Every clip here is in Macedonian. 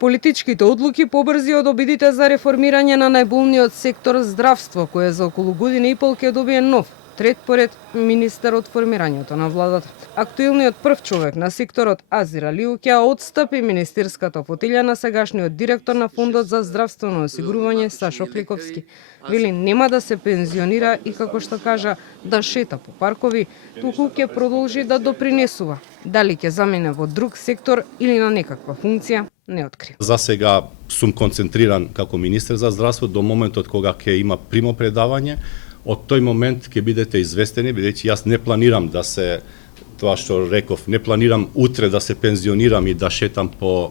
Политичките одлуки побрзи од обидите за реформирање на најболниот сектор здравство, кој за околу година и пол ќе добие нов, трет поред министер од формирањето на владата. Актуелниот прв човек на секторот Азир Алиу ќе отстапи министерската фотилја на сегашниот директор на Фондот за здравствено осигурување Сашо Кликовски. Вели нема да се пензионира и како што кажа да шета по паркови, туку ќе продолжи да допринесува. Дали ќе замине во друг сектор или на некаква функција, не откри. За сега сум концентриран како министер за здравство до моментот кога ќе има примопредавање. Од тој момент ќе бидете известени, бидејќи јас не планирам да се, тоа што реков, не планирам утре да се пензионирам и да шетам по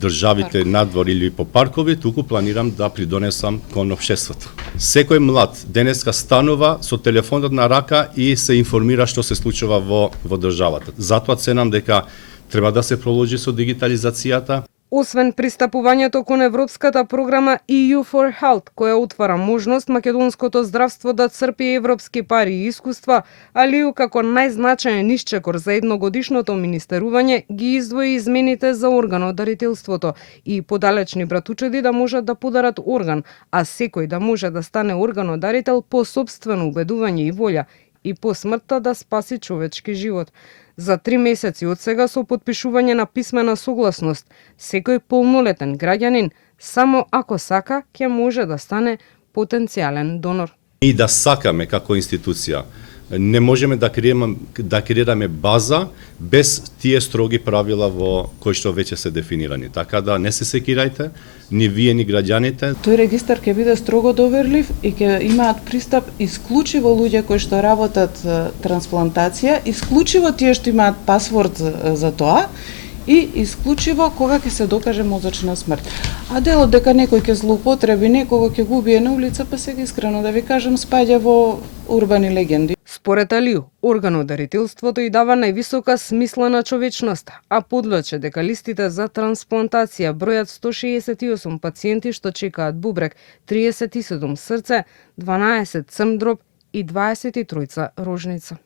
државите надвор или по паркови, туку планирам да придонесам кон општеството. Секој млад денеска станува со телефонот на рака и се информира што се случува во државата. Затоа ценам дека треба да се продолжи со дигитализацијата. Освен пристапувањето кон европската програма EU for Health, која отвара можност македонското здравство да црпи европски пари и искуства, Алиу како најзначаен исчекор за едногодишното министерување ги издвои измените за органодарителството и подалечни братучеди да можат да подарат орган, а секој да може да стане органодарител по сопствено убедување и волја и по смртта да спаси човечки живот. За 3 месеци од сега со потпишување на писмена согласност, секој полнолетен граѓанин, само ако сака, ќе може да стане потенцијален донор. И да сакаме како институција, не можеме да креираме база без тие строги правила во кои што веќе се дефинирани. Така да не се секирајте, ни вие ни граѓаните. Тој регистар ќе биде строго доверлив и ќе имаат пристап исклучиво луѓе кои што работат трансплантација, исклучиво тие што имаат пасворд за тоа и исклучиво кога ќе се докаже мозочна смрт. А делот дека некој ќе злоупотреби, некого ќе го убие на улица, па сега искрено да ви кажам, спаѓа во урбани легенди. Според Алиу, органодарителството и дава највисока смисла на човечноста, а подлаче дека листите за трансплантација бројат 168 пациенти што чекаат бубрек, 37 срце, 12 црн дроб и 23 рожница.